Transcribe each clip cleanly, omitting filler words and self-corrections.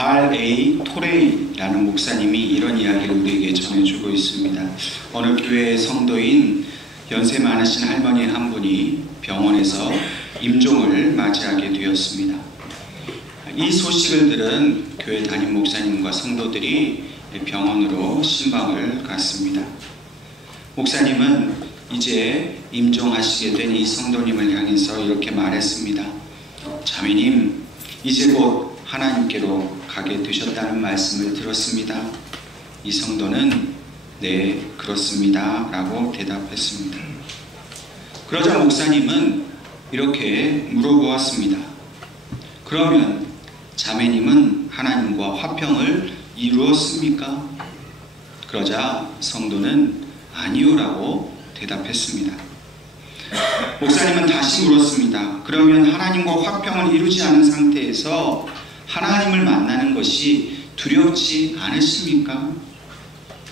R.A. 토레이라는 목사님이 이런 이야기를 우리에게 전해주고 있습니다. 어느 교회의 성도인 연세 많으신 할머니 한 분이 병원에서 임종을 맞이하게 되었습니다. 이 소식을 들은 교회 담임 목사님과 성도들이 병원으로 신방을 갔습니다. 목사님은 이제 임종하시게 된 이 성도님을 향해서 이렇게 말했습니다. 자매님, 이제 곧 하나님께로 가게 되셨다는 말씀을 들었습니다. 이 성도는 네, 그렇습니다 라고 대답했습니다. 그러자 목사님은 이렇게 물어보았습니다. 그러면 자매님은 하나님과 화평을 이루었습니까? 그러자 성도는 아니요라고 대답했습니다. 목사님은 다시 물었습니다. 그러면 하나님과 화평을 이루지 않은 상태에서 하나님을 만나는 것이 두렵지 않으십니까?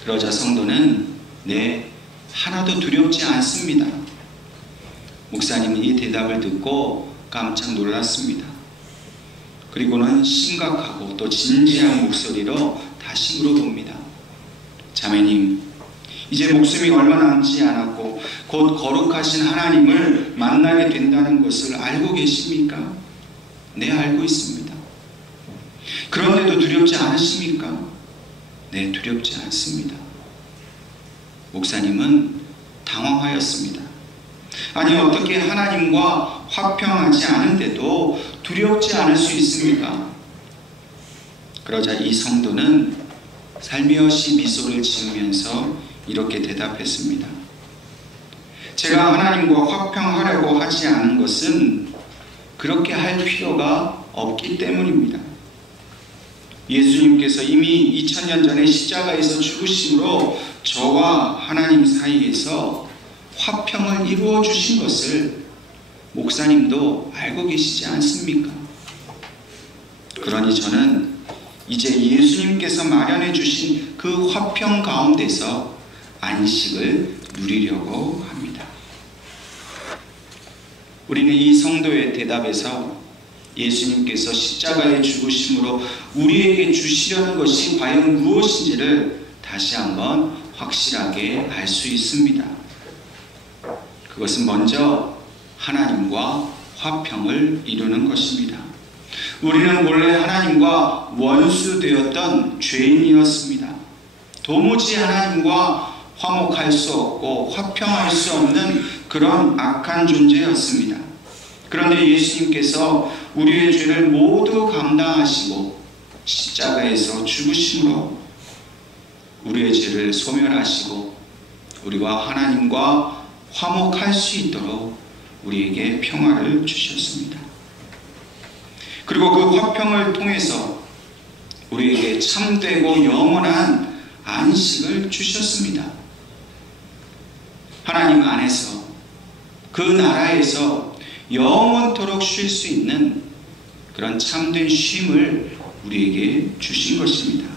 그러자 성도는 네, 하나도 두렵지 않습니다. 목사님은 이 대답을 듣고 깜짝 놀랐습니다. 그리고는 심각하고 또 진지한 목소리로 다시 물어봅니다. 자매님, 이제 목숨이 얼마 남지 않았고 곧 거룩하신 하나님을 만나게 된다는 것을 알고 계십니까? 네, 알고 있습니다. 그런데도 두렵지 않으십니까? 네, 두렵지 않습니다. 목사님은 당황하였습니다. 아니, 어떻게 하나님과 화평하지 않은데도 두렵지 않을 수 있습니까? 그러자 이 성도는 살며시 미소를 지으면서 이렇게 대답했습니다. 제가 하나님과 화평하려고 하지 않은 것은 그렇게 할 필요가 없기 때문입니다. 예수님께서 이미 2000년 전에 십자가에서 죽으심으로 저와 하나님 사이에서 화평을 이루어 주신 것을 목사님도 알고 계시지 않습니까? 그러니 저는 이제 예수님께서 마련해 주신 그 화평 가운데서 안식을 누리려고 합니다. 우리는 이 성도의 대답에서 예수님께서 십자가의 죽으심으로 우리에게 주시려는 것이 과연 무엇인지를 다시 한번 확실하게 알 수 있습니다. 그것은 먼저 하나님과 화평을 이루는 것입니다. 우리는 원래 하나님과 원수되었던 죄인이었습니다. 도무지 하나님과 화목할 수 없고 화평할 수 없는 그런 악한 존재였습니다. 그런데 예수님께서 우리의 죄를 모두 감당하시고 십자가에서 죽으심으로 우리의 죄를 소멸하시고 우리와 하나님과 화목할 수 있도록 우리에게 평화를 주셨습니다. 그리고 그 화평을 통해서 우리에게 참되고 영원한 안식을 주셨습니다. 하나님 안에서 그 나라에서 영원토록 쉴 수 있는 그런 참된 쉼을 우리에게 주신 것입니다.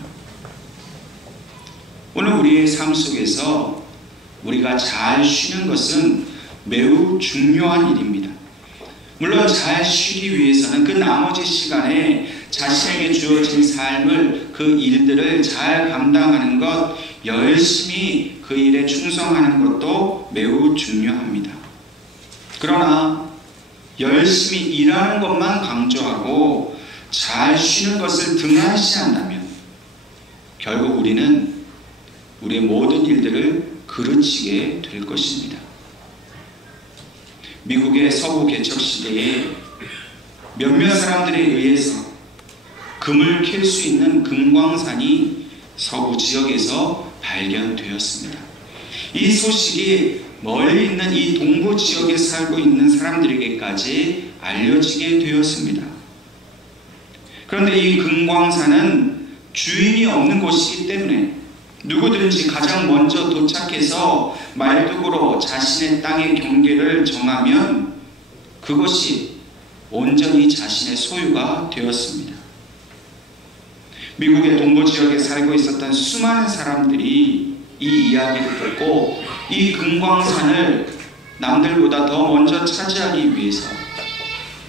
오늘 우리의 삶 속에서 우리가 잘 쉬는 것은 매우 중요한 일입니다. 물론 잘 쉬기 위해서는 그 나머지 시간에 자신에게 주어진 삶을, 그 일들을 잘 감당하는 것, 열심히 그 일에 충성하는 것도 매우 중요합니다. 그러나 열심히 일하는 것만 강조하고 잘 쉬는 것을 등한시한다면 결국 우리는 우리의 모든 일들을 그르치게 될 것입니다. 미국의 서부 개척 시대에 몇몇 사람들에 의해서 금을 캘 수 있는 금광산이 서부 지역에서 발견되었습니다. 이 소식이 멀리 있는 이 동부 지역에 살고 있는 사람들에게까지 알려지게 되었습니다. 그런데 이 금광산은 주인이 없는 곳이기 때문에 누구든지 가장 먼저 도착해서 말뚝으로 자신의 땅의 경계를 정하면 그것이 온전히 자신의 소유가 되었습니다. 미국의 동부 지역에 살고 있었던 수많은 사람들이 이 이야기를 듣고 이 금광산을 남들보다 더 먼저 차지하기 위해서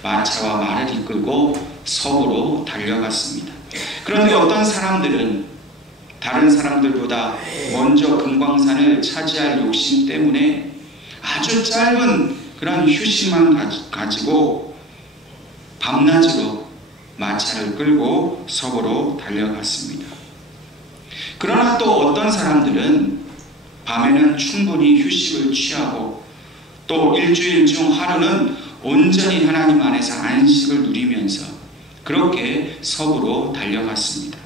마차와 말을 이끌고 서부로 달려갔습니다. 그런데 어떤 사람들은 다른 사람들보다 먼저 금광산을 차지할 욕심 때문에 아주 짧은 그런 휴식만 가지고 밤낮으로 마차를 끌고 서부로 달려갔습니다. 그러나 또 어떤 사람들은 밤에는 충분히 휴식을 취하고 또 일주일 중 하루는 온전히 하나님 안에서 안식을 누리면서 그렇게 서부로 달려갔습니다.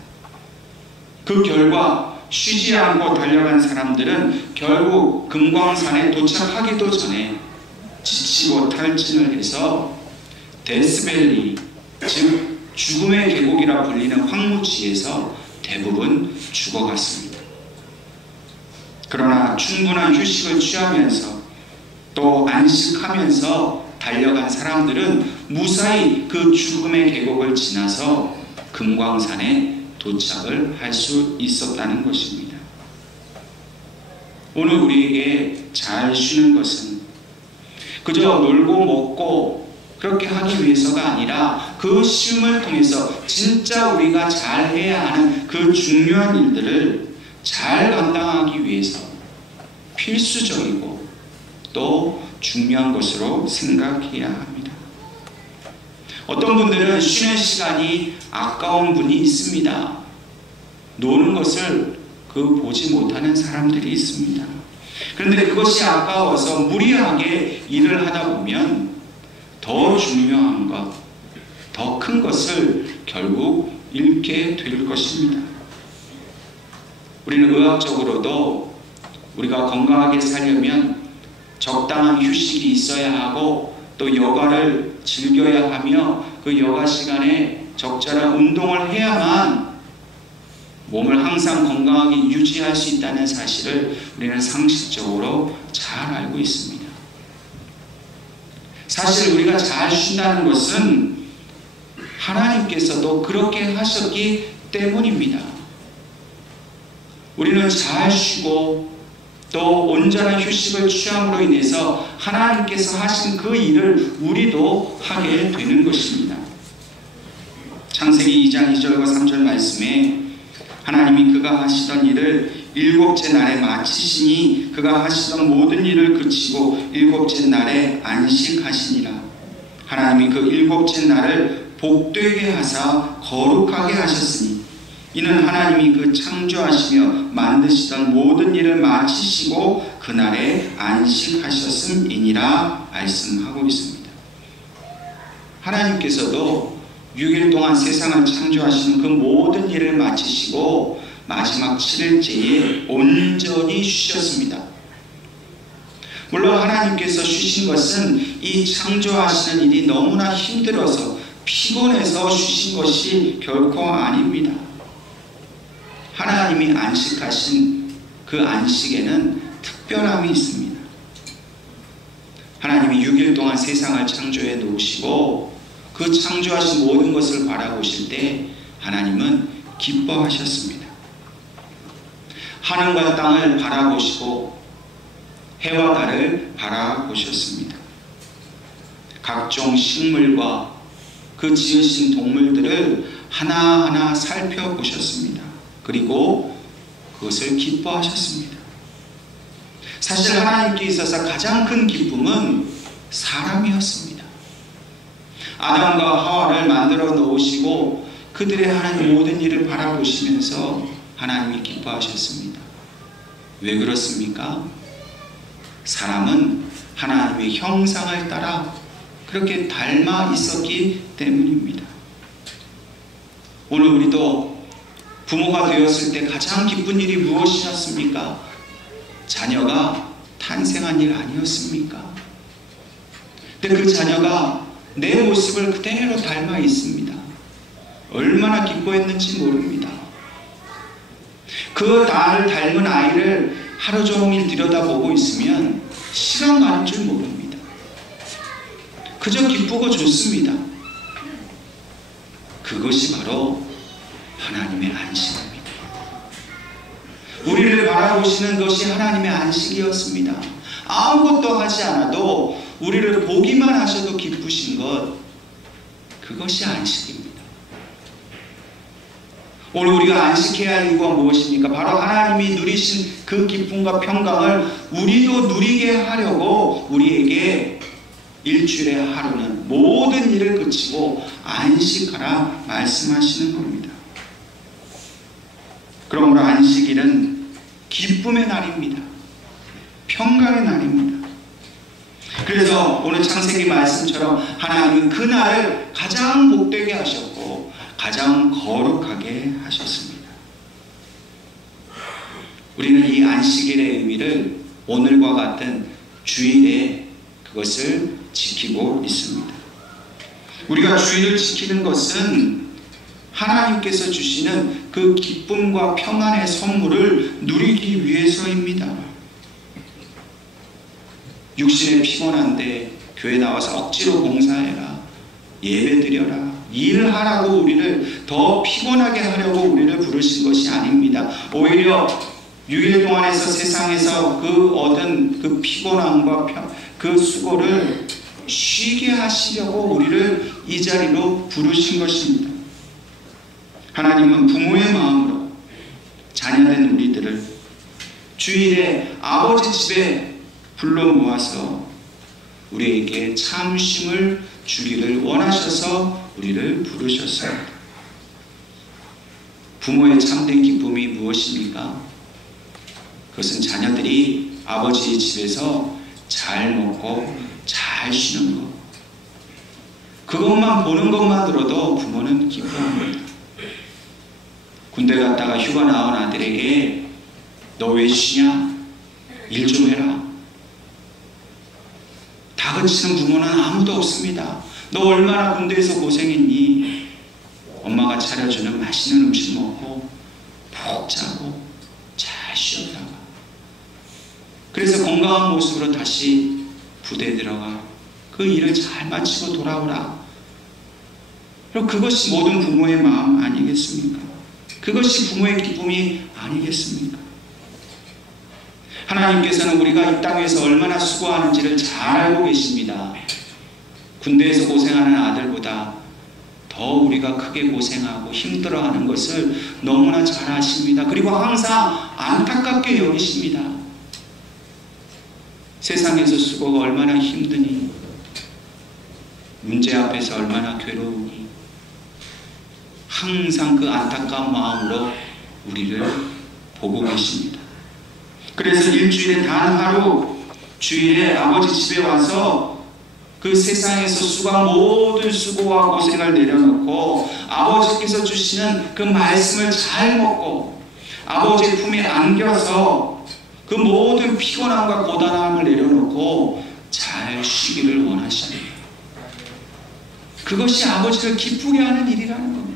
그 결과 쉬지 않고 달려간 사람들은 결국 금광산에 도착하기도 전에 지치고 탈진을 해서 데스밸리, 즉 죽음의 계곡이라 불리는 황무지에서 대부분 죽어갔습니다. 그러나 충분한 휴식을 취하면서 또 안식하면서 달려간 사람들은 무사히 그 죽음의 계곡을 지나서 금광산에 도착을 할 수 있었다는 것입니다. 오늘 우리에게 잘 쉬는 것은 그저 놀고 먹고 그렇게 하기 위해서가 아니라 그 쉼을 통해서 진짜 우리가 잘해야 하는 그 중요한 일들을 잘 감당하기 위해서 필수적이고 또 중요한 것으로 생각해야 합니다. 어떤 분들은 쉬는 시간이 아까운 분이 있습니다. 노는 것을 보지 못하는 사람들이 있습니다. 그런데 그것이 아까워서 무리하게 일을 하다 보면 더 중요한 것, 더 큰 것을 결국 잃게 될 것입니다. 우리는 의학적으로도 우리가 건강하게 살려면 적당한 휴식이 있어야 하고 또 여가를 즐겨야 하며 그 여가 시간에 적절한 운동을 해야만 몸을 항상 건강하게 유지할 수 있다는 사실을 우리는 상식적으로 잘 알고 있습니다. 사실 우리가 잘 쉰다는 것은 하나님께서도 그렇게 하셨기 때문입니다. 우리는 잘 쉬고 또 온전한 휴식을 취함으로 인해서 하나님께서 하신 그 일을 우리도 하게 되는 것입니다. 창세기 2장 2절과 3절 말씀에 하나님이 그가 하시던 일을 일곱째 날에 마치시니 그가 하시던 모든 일을 그치고 일곱째 날에 안식하시니라. 하나님이 그 일곱째 날을 복되게 하사 거룩하게 하셨으니 이는 하나님이 그 창조하시며 만드시던 모든 일을 마치시고 그날에 안식하셨음이니라 말씀하고 있습니다. 하나님께서도 6일 동안 세상을 창조하시는 그 모든 일을 마치시고 마지막 7일째에 온전히 쉬셨습니다. 물론 하나님께서 쉬신 것은 이 창조하시는 일이 너무나 힘들어서 피곤해서 쉬신 것이 결코 아닙니다. 하나님이 안식하신 그 안식에는 특별함이 있습니다. 하나님이 6일 동안 세상을 창조해 놓으시고 그 창조하신 모든 것을 바라보실 때 하나님은 기뻐하셨습니다. 하늘과 땅을 바라보시고 해와 달을 바라보셨습니다. 각종 식물과 그 지으신 동물들을 하나하나 살펴보셨습니다. 그리고 그것을 기뻐하셨습니다. 사실 하나님께 있어서 가장 큰 기쁨은 사람이었습니다. 아담과 하와를 만들어 놓으시고 그들의 하는 모든 일을 바라보시면서 하나님이 기뻐하셨습니다. 왜 그렇습니까? 사람은 하나님의 형상을 따라 그렇게 닮아 있었기 때문입니다. 오늘 우리도 부모가 되었을 때 가장 기쁜 일이 무엇이었습니까? 자녀가 탄생한 일 아니었습니까? 근데 그 자녀가 내 모습을 그대로 닮아 있습니다. 얼마나 기뻐했는지 모릅니다. 그 나를 닮은 아이를 하루 종일 들여다보고 있으면 시간 가는 줄 모릅니다. 그저 기쁘고 좋습니다. 그것이 바로 하나님의 안식입니다. 우리를 바라보시는 것이 하나님의 안식이었습니다. 아무것도 하지 않아도 우리를 보기만 하셔도 기쁘신 것, 그것이 안식입니다. 오늘 우리가 안식해야 할 이유가 무엇입니까? 바로 하나님이 누리신 그 기쁨과 평강을 우리도 누리게 하려고 우리에게 일주일의 하루는 모든 일을 그치고 안식하라 말씀하시는 겁니다. 그러므로 안식일은 기쁨의 날입니다. 평강의 날입니다. 그래서 오늘 창세기 말씀처럼 하나님은 그 날을 가장 복되게 하셨고 가장 거룩하게 하셨습니다. 우리는 이 안식일의 의미를 오늘과 같은 주일에 그것을 지키고 있습니다. 우리가 주일을 지키는 것은 하나님께서 주시는 그 기쁨과 평안의 선물을 누리기 위해서입니다. 육신에 피곤한데 교회 나와서 억지로 봉사해라, 예배드려라, 일하라고 우리를 더 피곤하게 하려고 우리를 부르신 것이 아닙니다. 오히려 6일 동안에서 세상에서 그 얻은 그 피곤함과 그 수고를 쉬게 하시려고 우리를 이 자리로 부르신 것입니다. 하나님은 부모의 마음으로 자녀된 우리들을 주일에 아버지 집에 불러 모아서 우리에게 참 쉼을 주기를 원하셔서 우리를 부르셨습니다. 부모의 참된 기쁨이 무엇입니까? 그것은 자녀들이 아버지 집에서 잘 먹고 잘 쉬는 것, 그것만 보는 것만 들어도 부모는 기뻐합니다. 군대 갔다가 휴가 나온 아들에게 너 왜 쉬냐? 일 좀 해라. 다그치는 부모는 아무도 없습니다. 너 얼마나 군대에서 고생했니? 엄마가 차려주는 맛있는 음식 먹고 푹 자고 잘 쉬었다가 그래서 건강한 모습으로 다시 부대에 들어가 그 일을 잘 마치고 돌아오라. 그럼 그것이 모든 부모의 마음 아니겠습니까? 그것이 부모의 기쁨이 아니겠습니까? 하나님께서는 우리가 이 땅에서 얼마나 수고하는지를 잘 알고 계십니다. 군대에서 고생하는 아들보다 더 우리가 크게 고생하고 힘들어하는 것을 너무나 잘 아십니다. 그리고 항상 안타깝게 여기십니다. 세상에서 수고가 얼마나 힘드니, 문제 앞에서 얼마나 괴로우니, 항상 그 안타까운 마음으로 우리를 보고 계십니다. 그래서 일주일에 단 하루 주일에 아버지 집에 와서 그 세상에서 수고한 모든 수고와 고생을 내려놓고 아버지께서 주시는 그 말씀을 잘 먹고 아버지의 품에 안겨서 그 모든 피곤함과 고단함을 내려놓고 잘 쉬기를 원하십니다. 그것이 아버지를 기쁘게 하는 일이라는 겁니다.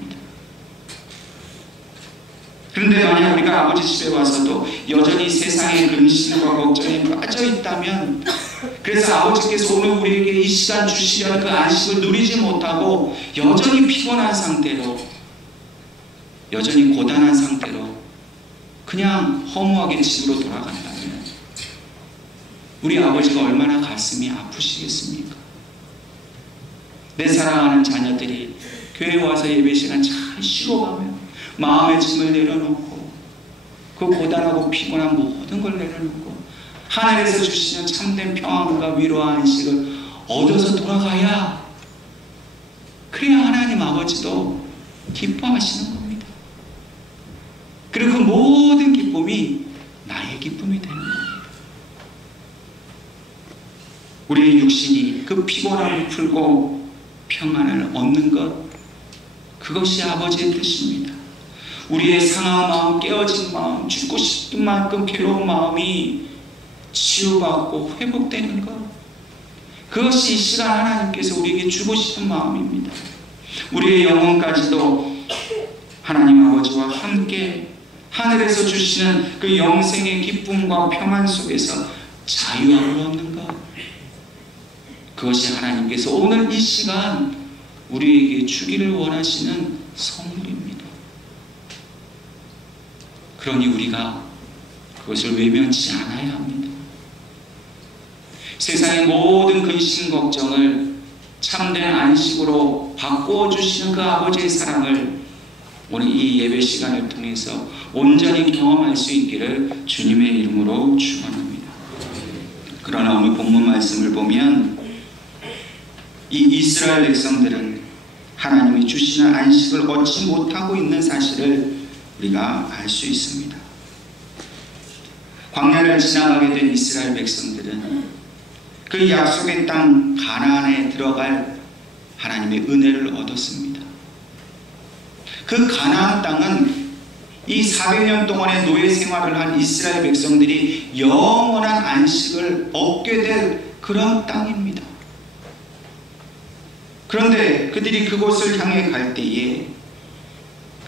그런데 만약 우리가 아버지 집에 와서도 여전히 세상의 근심과 걱정에 빠져 있다면, 그래서 아버지께서 오늘 우리에게 이 시간 주시려는 그 안식을 누리지 못하고 여전히 피곤한 상태로, 여전히 고단한 상태로 그냥 허무하게 집으로 돌아간다면 우리 아버지가 얼마나 가슴이 아프시겠습니까? 내 사랑하는 자녀들이 교회에 와서 예배 시간 잘 쉬고 가면 마음의 짐을 내려놓고 그 고단하고 피곤한 모든 걸 내려놓고 하늘에서 주시는 참된 평안과 위로와 안식을 얻어서 돌아가야, 그래야 하나님 아버지도 기뻐하시는 겁니다. 그리고 그 모든 기쁨이 나의 기쁨이 되는 겁니다. 우리의 육신이 그 피곤함을 풀고 평안을 얻는 것, 그것이 아버지의 뜻입니다. 우리의 상한 마음, 깨어진 마음, 죽고 싶은 만큼 괴로운 마음이 치유받고 회복되는 것, 그것이 이 시간 하나님께서 우리에게 주고 싶은 마음입니다. 우리의 영혼까지도 하나님 아버지와 함께 하늘에서 주시는 그 영생의 기쁨과 평안 속에서 자유함을 얻는 것, 그것이 하나님께서 오늘 이 시간 우리에게 주기를 원하시는 선물입니다. 그러니 우리가 그것을 외면치 않아야 합니다. 세상의 모든 근심 걱정을 참된 안식으로 바꾸어 주시는 그 아버지의 사랑을 오늘 이 예배 시간을 통해서 온전히 경험할 수 있기를 주님의 이름으로 축원합니다. 그러나 오늘 본문 말씀을 보면 이 이스라엘 백성들은 하나님이 주시는 안식을 얻지 못하고 있는 사실을 우리가 알 수 있습니다. 광야를 지나가게 된 이스라엘 백성들은 그 약속의 땅 가나안에 들어갈 하나님의 은혜를 얻었습니다. 그 가나안 땅은 이 400년 동안의 노예 생활을 한 이스라엘 백성들이 영원한 안식을 얻게 될 그런 땅입니다. 그런데 그들이 그곳을 향해 갈 때에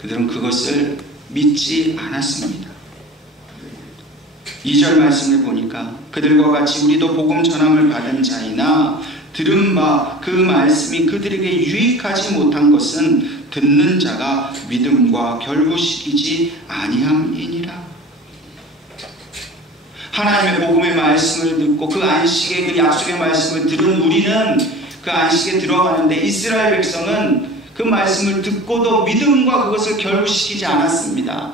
그들은 그것을 믿지 않았습니다. 2절 말씀을 보니까 그들과 같이 우리도 복음 전함을 받은 자이나 들은 바 그 말씀이 그들에게 유익하지 못한 것은 듣는 자가 믿음과 결부시키지 아니함이니라. 하나님의 복음의 말씀을 듣고 그 안식의 그 약속의 말씀을 들은 우리는 그 안식에 들어가는데 이스라엘 백성은 그 말씀을 듣고도 믿음과 그것을 결부시키지 않았습니다.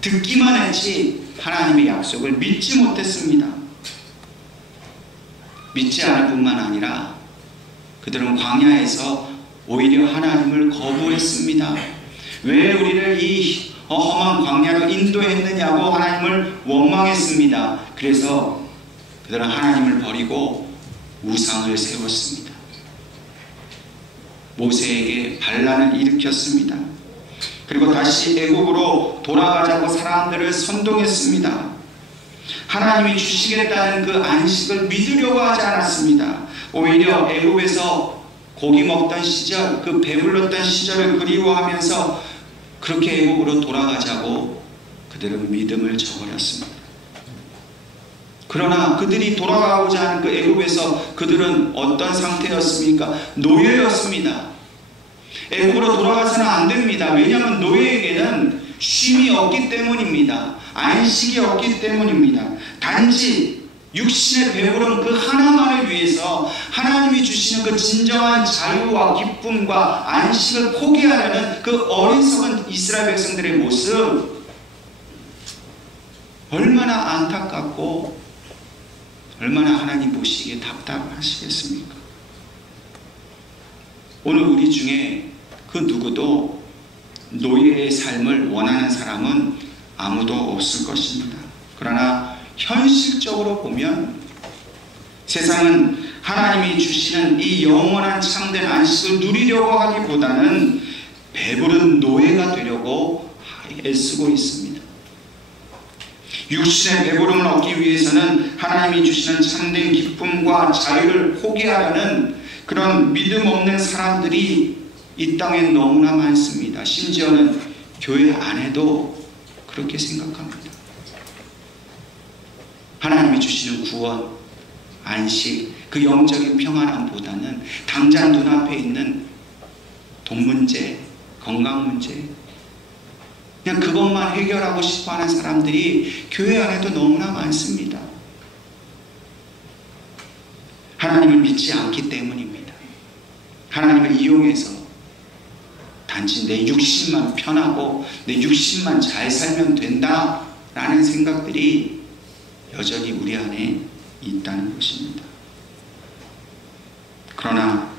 듣기만 했지 하나님의 약속을 믿지 못했습니다. 믿지 않을 뿐만 아니라 그들은 광야에서 오히려 하나님을 거부했습니다. 왜 우리를 이 험한 광야로 인도했느냐고 하나님을 원망했습니다. 그래서 그들은 하나님을 버리고 우상을 세웠습니다. 모세에게 반란을 일으켰습니다. 그리고 다시 애국으로 돌아가자고 사람들을 선동했습니다. 하나님이 주시겠다는 그 안식을 믿으려고 하지 않았습니다. 오히려 애국에서 고기 먹던 시절, 그 배불렀던 시절을 그리워하면서 그렇게 애국으로 돌아가자고 그들은 믿음을 저버렸습니다. 그러나 그들이 돌아가고자 하는 그 애국에서 그들은 어떤 상태였습니까? 노예였습니다. 애국으로 돌아가서는 안 됩니다. 왜냐하면 노예에게는 쉼이 없기 때문입니다. 안식이 없기 때문입니다. 단지 육신의 배부름 그 하나만을 위해서 하나님이 주시는 그 진정한 자유와 기쁨과 안식을 포기하려는 그 어리석은 이스라엘 백성들의 모습, 얼마나 안타깝고 얼마나 하나님 보시기에 답답하시겠습니까? 오늘 우리 중에 그 누구도 노예의 삶을 원하는 사람은 아무도 없을 것입니다. 그러나 현실적으로 보면 세상은 하나님이 주시는 이 영원한 참된 안식을 누리려고 하기보다는 배부른 노예가 되려고 애쓰고 있습니다. 육신의 배부름을 얻기 위해서는 하나님이 주시는 참된 기쁨과 자유를 포기하려는 그런 믿음 없는 사람들이 이 땅에 너무나 많습니다. 심지어는 교회 안에도 그렇게 생각합니다. 하나님이 주시는 구원, 안식, 그 영적인 평안함보다는 당장 눈앞에 있는 돈 문제, 건강 문제, 그냥 그것만 해결하고 싶어하는 사람들이 교회 안에도 너무나 많습니다. 하나님을 믿지 않기 때문입니다. 하나님을 이용해서 단지 내 육신만 편하고 내 육신만 잘 살면 된다라는 생각들이 여전히 우리 안에 있다는 것입니다. 그러나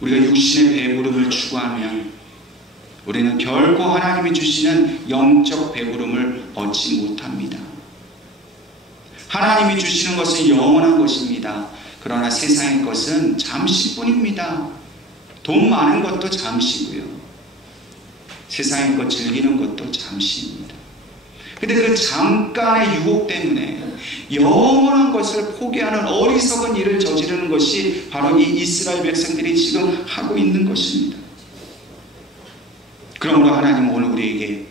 우리가 육신의 배부름을 추구하면 우리는 결코 하나님이 주시는 영적 배부름을 얻지 못합니다. 하나님이 주시는 것은 영원한 것입니다. 그러나 세상의 것은 잠시뿐입니다. 돈 많은 것도 잠시고요. 세상의 것 즐기는 것도 잠시입니다. 근데 그 잠깐의 유혹 때문에 영원한 것을 포기하는 어리석은 일을 저지르는 것이 바로 이 이스라엘 백성들이 지금 하고 있는 것입니다. 그러므로 하나님은 오늘 우리에게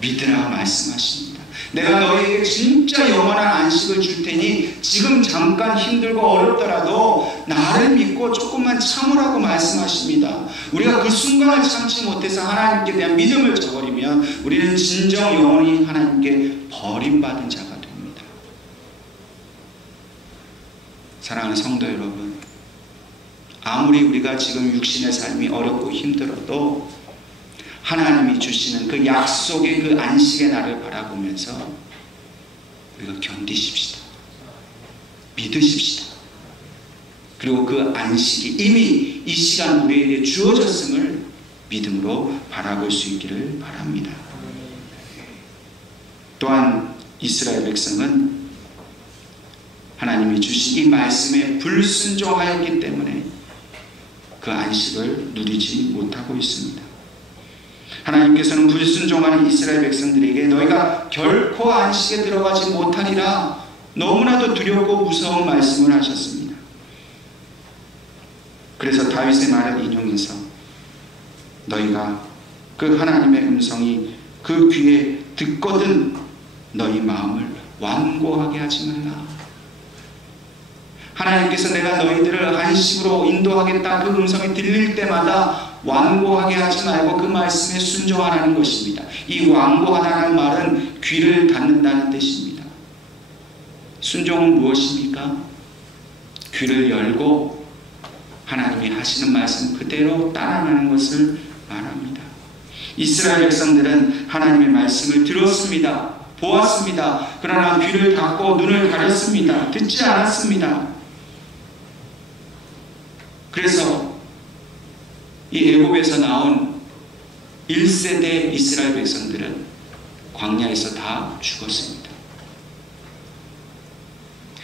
믿으라 말씀하십니다. 내가 너희에게 진짜 영원한 안식을 줄 테니 지금 잠깐 힘들고 어렵더라도 나를 믿고 조금만 참으라고 말씀하십니다. 우리가 그 순간을 참지 못해서 하나님께 대한 믿음을 저버리면 우리는 진정 영원히 하나님께 버림받은 자가 됩니다. 사랑하는 성도 여러분, 아무리 우리가 지금 육신의 삶이 어렵고 힘들어도 하나님이 주시는 그 약속의 그 안식의 날을 바라보면서 우리가 견디십시다. 믿으십시다. 그리고 그 안식이 이미 이 시간 우리에게 주어졌음을 믿음으로 바라볼 수 있기를 바랍니다. 또한 이스라엘 백성은 하나님이 주신 이 말씀에 불순종하였기 때문에 그 안식을 누리지 못하고 있습니다. 하나님께서는 불순종하는 이스라엘 백성들에게 너희가 결코 안식에 들어가지 못하리라 너무나도 두렵고 무서운 말씀을 하셨습니다. 그래서 다윗의 말을 인용해서 너희가 그 하나님의 음성이 그 귀에 듣거든 너희 마음을 완고하게 하지 말라. 하나님께서 내가 너희들을 안식으로 인도하겠다 그 음성이 들릴 때마다 완고하게 하지 말고 그 말씀에 순종하라는 것입니다. 이 완고하다는 말은 귀를 닫는다는 뜻입니다. 순종은 무엇입니까? 귀를 열고 하나님이 하시는 말씀 그대로 따라가는 것을 말합니다. 이스라엘 백성들은 하나님의 말씀을 들었습니다. 보았습니다. 그러나 귀를 닫고 눈을 가렸습니다. 듣지 않았습니다. 그래서 이 애굽에서 나온 1세대 이스라엘 백성들은 광야에서 다 죽었습니다.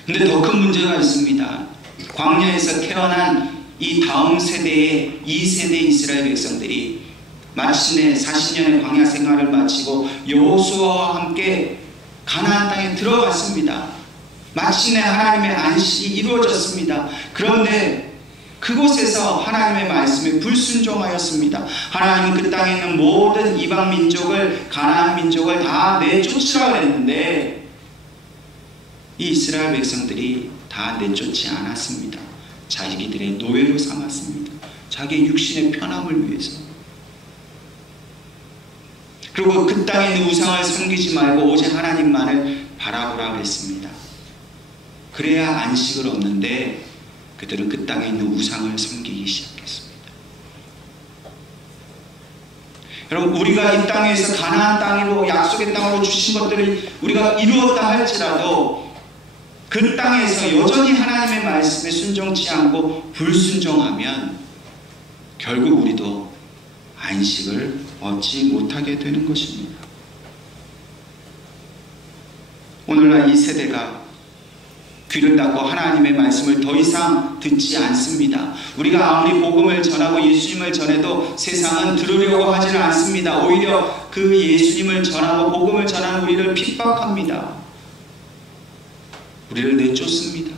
근데 더 큰 문제가 있습니다. 광야에서 태어난 이 다음 세대의 2세대 이스라엘 백성들이 마침내 40년의 광야 생활을 마치고 여호수아와 함께 가나안 땅에 들어갔습니다. 마침내 하나님의 안식이 이루어졌습니다. 그런데 그곳에서 하나님의 말씀에 불순종하였습니다. 하나님은 그 땅에 있는 모든 이방 민족을 가나안 민족을 다 내쫓으라고 했는데 이 이스라엘 백성들이 다 내쫓지 않았습니다. 자기들의 노예로 삼았습니다. 자기의 육신의 편함을 위해서. 그리고 그 땅에 있는 우상을 섬기지 말고 오직 하나님만을 바라보라 그랬습니다. 그래야 안식을 얻는데 그들은 그 땅에 있는 우상을 섬기기 시작했습니다. 여러분, 우리가 이 땅에서 가나안 땅으로 약속의 땅으로 주신 것들을 우리가 이루었다 할지라도 그 땅에서 여전히 하나님의 말씀에 순종치 않고 불순종하면 결국 우리도 안식을 얻지 못하게 되는 것입니다. 오늘날 이 세대가 귀를 닫고 하나님의 말씀을 더 이상 듣지 않습니다. 우리가 아무리 복음을 전하고 예수님을 전해도 세상은 들으려고 하지는 않습니다. 오히려 그 예수님을 전하고 복음을 전하는 우리를 핍박합니다. 우리를 내쫓습니다.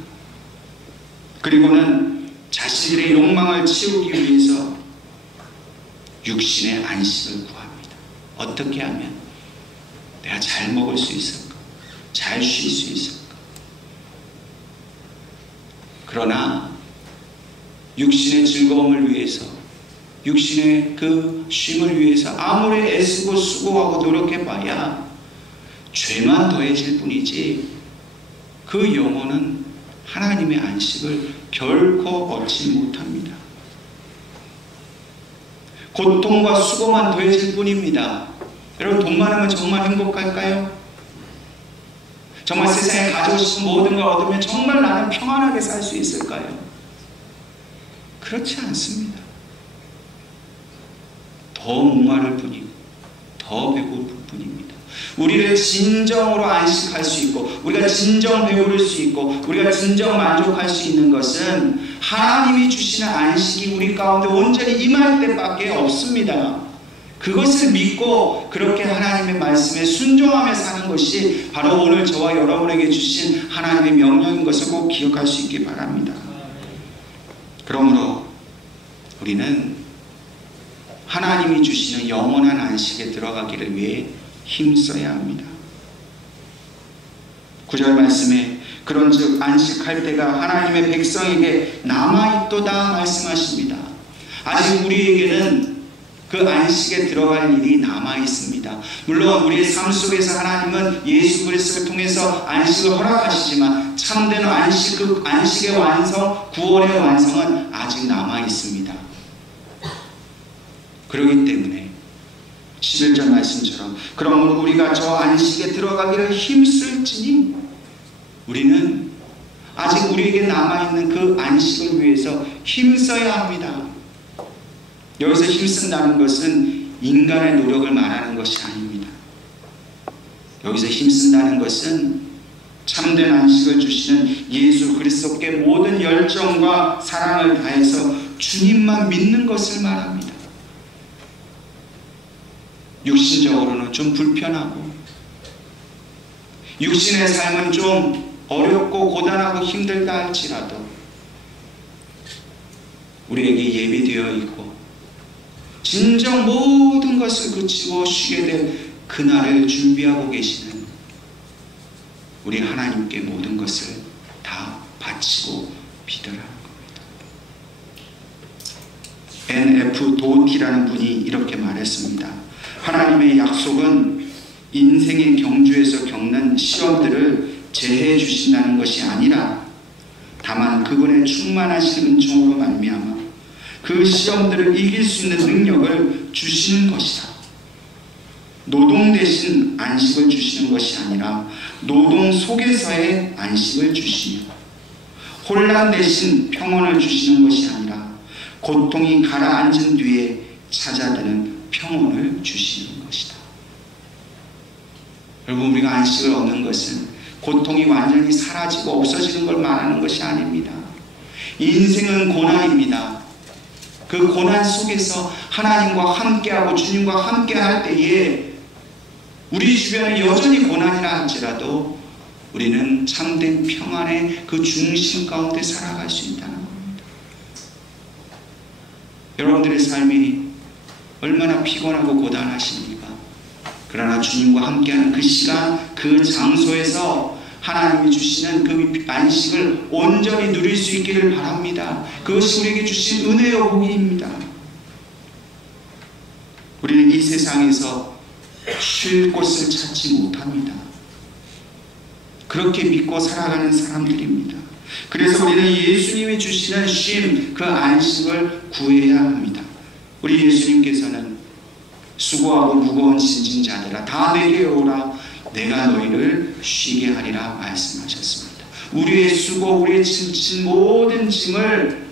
그리고는 자신들의 욕망을 채우기 위해서 육신의 안식을 구합니다. 어떻게 하면 내가 잘 먹을 수 있을까? 잘 쉴 수 있을까? 그러나 육신의 즐거움을 위해서, 육신의 그 쉼을 위해서 아무리 애쓰고 수고하고 노력해봐야 죄만 더해질 뿐이지 그 영혼은 하나님의 안식을 결코 얻지 못합니다. 고통과 수고만 더해질 뿐입니다. 여러분, 돈 많으면 정말 행복할까요? 정말 세상에 가지고 싶은 모든 걸 얻으면 정말 나는 평안하게 살 수 있을까요? 그렇지 않습니다. 더 목마를 뿐이고 더 배고플 뿐입니다. 우리를 진정으로 안식할 수 있고 우리가 진정 배부를 수 있고 우리가 진정 만족할 수 있는 것은 하나님이 주시는 안식이 우리 가운데 온전히 임할 때밖에 없습니다. 그것을 믿고 그렇게 하나님의 말씀에 순종하며 사는 것이 바로 오늘 저와 여러분에게 주신 하나님의 명령인 것을 꼭 기억할 수 있기 바랍니다. 그러므로 우리는 하나님이 주시는 영원한 안식에 들어가기를 위해 힘써야 합니다. 9절 말씀에 그런즉 안식할 때가 하나님의 백성에게 남아있도다 말씀하십니다. 아직 우리에게는 그 안식에 들어갈 일이 남아있습니다. 물론 우리의 삶 속에서 하나님은 예수 그리스도를 통해서 안식을 허락하시지만 참된 안식, 그 안식의 완성, 구원의 완성은 아직 남아있습니다. 그렇기 때문에 11절 말씀처럼 그러므로 우리가 저 안식에 들어가기를 힘쓸지니 우리는 아직 우리에게 남아있는 그 안식을 위해서 힘써야 합니다. 여기서 힘쓴다는 것은 인간의 노력을 말하는 것이 아닙니다. 여기서 힘쓴다는 것은 참된 안식을 주시는 예수 그리스도께 모든 열정과 사랑을 다해서 주님만 믿는 것을 말합니다. 육신적으로는 좀 불편하고 육신의 삶은 좀 어렵고 고단하고 힘들다 할지라도 우리에게 예비되어 있고 진정 모든 것을 그치고 쉬게 될 그날을 준비하고 계시는 우리 하나님께 모든 것을 다 바치고 믿으라는 겁니다. N.F. 도티라는 분이 이렇게 말했습니다. 하나님의 약속은 인생의 경주에서 겪는 시험들을 제해해 주신다는 것이 아니라 다만 그분의 충만하신 은총으로 말미암아 그 시험들을 이길 수 있는 능력을 주시는 것이다. 노동 대신 안식을 주시는 것이 아니라 노동 속에서의 안식을 주시며 혼란 대신 평온을 주시는 것이 아니라 고통이 가라앉은 뒤에 찾아드는 평온을 주시는 것이다. 여러분, 우리가 안식을 얻는 것은 고통이 완전히 사라지고 없어지는 걸 말하는 것이 아닙니다. 인생은 고난입니다. 그 고난 속에서 하나님과 함께하고 주님과 함께할 때에 우리 주변에 여전히 고난이라 할지라도 우리는 참된 평안의 그 중심 가운데 살아갈 수 있다는 겁니다. 여러분들의 삶이 얼마나 피곤하고 고단하십니까? 그러나 주님과 함께하는 그 시간, 그 장소에서 하나님이 주시는 그 안식을 온전히 누릴 수 있기를 바랍니다. 그것이 우리에게 주신 은혜요 복입니다. 우리는 이 세상에서 쉴 곳을 찾지 못합니다. 그렇게 믿고 살아가는 사람들입니다. 그래서 우리는 예수님이 주시는 쉼, 그 안식을 구해야 합니다. 우리 예수님께서는 수고하고 무거운 짐진 자들아 다 내게 오라 내가 너희를 쉬게 하리라 말씀하셨습니다. 우리의 수고, 우리의 짐진 모든 짐을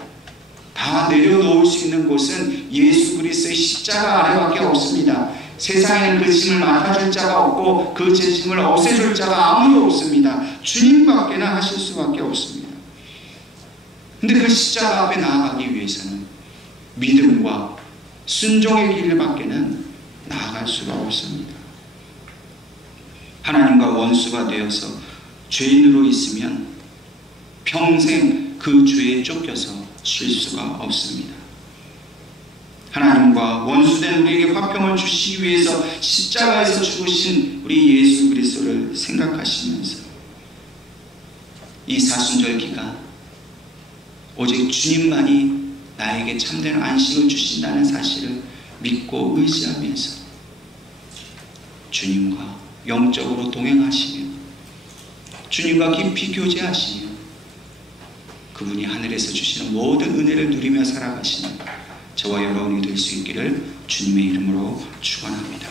다 내려놓을 수 있는 곳은 예수 그리스도의 십자가 아래밖에 없습니다. 세상에는 그 짐을 맡아줄 자가 없고 그 제 짐을 없애줄 자가 아무도 없습니다. 주님밖에나 하실 수밖에 없습니다. 근데 그 십자가 앞에 나아가기 위해서는 믿음과 순종의 길 밖에는 나아갈 수가 없습니다. 하나님과 원수가 되어서 죄인으로 있으면 평생 그 죄에 쫓겨서 쉴 수가 없습니다. 하나님과 원수된 우리에게 화평을 주시기 위해서 십자가에서 죽으신 우리 예수 그리스도를 생각하시면서 이 사순절 기간 오직 주님만이 나에게 참된 안식을 주신다는 사실을 믿고 의지하면서 주님과 영적으로 동행하시며 주님과 깊이 교제하시며 그분이 하늘에서 주시는 모든 은혜를 누리며 살아가시는 저와 여러분이 될 수 있기를 주님의 이름으로 축원합니다.